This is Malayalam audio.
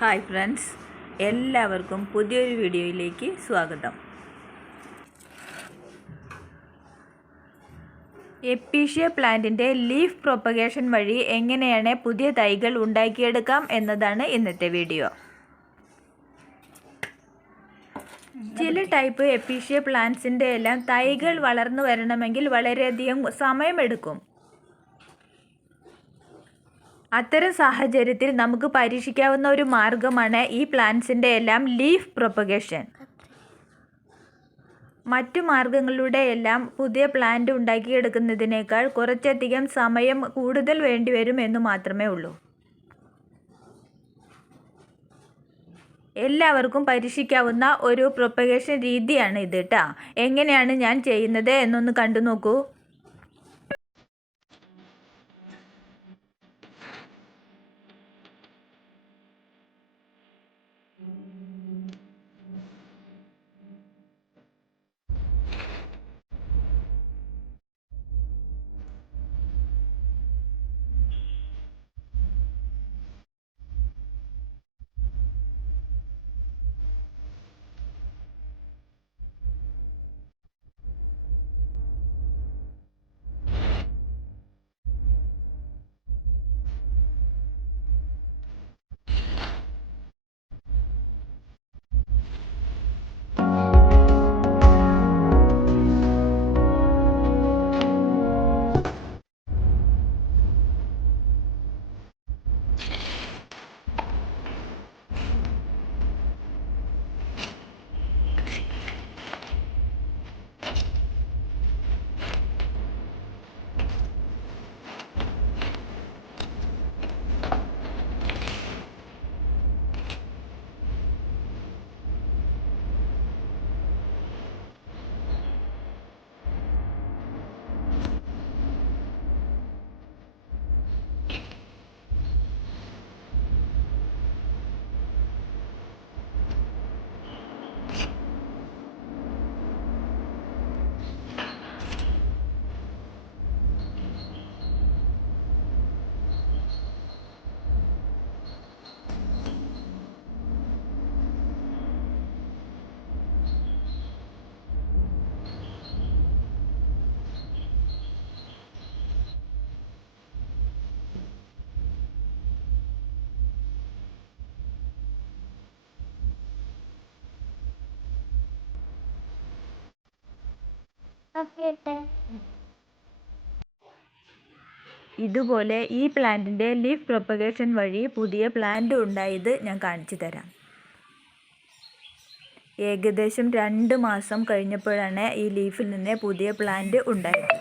ഹായ് ഫ്രണ്ട്സ്, എല്ലാവർക്കും പുതിയൊരു വീഡിയോയിലേക്ക് സ്വാഗതം. എപ്പീഷ്യ പ്ലാന്റിൻ്റെ ലീഫ് പ്രൊപ്പഗേഷൻ വഴി എങ്ങനെയാണ് പുതിയ തൈകൾ ഉണ്ടാക്കിയെടുക്കാം എന്നതാണ് ഇന്നത്തെ വീഡിയോ. ചില ടൈപ്പ് എപ്പീഷ്യ പ്ലാന്റ്സിൻ്റെ എല്ലാം തൈകൾ വളർന്നു വരണമെങ്കിൽ വളരെയധികം സമയമെടുക്കും. അത്തരം സാഹചര്യത്തിൽ നമുക്ക് പരീക്ഷിക്കാവുന്ന ഒരു മാർഗമാണ് ഈ പ്ലാന്റ്സിൻ്റെ എല്ലാം ലീഫ് പ്രൊപ്പഗേഷൻ. മറ്റു മാർഗങ്ങളുടെ എല്ലാം പുതിയ പ്ലാന്റ് ഉണ്ടാക്കിയെടുക്കുന്നതിനേക്കാൾ കുറച്ചധികം സമയം കൂടുതൽ വേണ്ടിവരും എന്നു മാത്രമേ ഉള്ളൂ. എല്ലാവർക്കും പരീക്ഷിക്കാവുന്ന ഒരു പ്രൊപ്പഗേഷൻ രീതിയാണ് ഇത് കേട്ടോ. എങ്ങനെയാണ് ഞാൻ ചെയ്യുന്നത് എന്നൊന്ന് കണ്ടു നോക്കൂ. ഇതുപോലെ ഈ പ്ലാന്റിൻ്റെ ലീഫ് പ്രൊപ്പഗേഷൻ വഴി പുതിയ പ്ലാന്റ് ഉണ്ടായത് ഞാൻ കാണിച്ചു തരാം. ഏകദേശം 2 മാസം കഴിഞ്ഞപ്പോഴാണ് ഈ ലീഫിൽ നിന്ന് പുതിയ പ്ലാന്റ് ഉണ്ടായത്.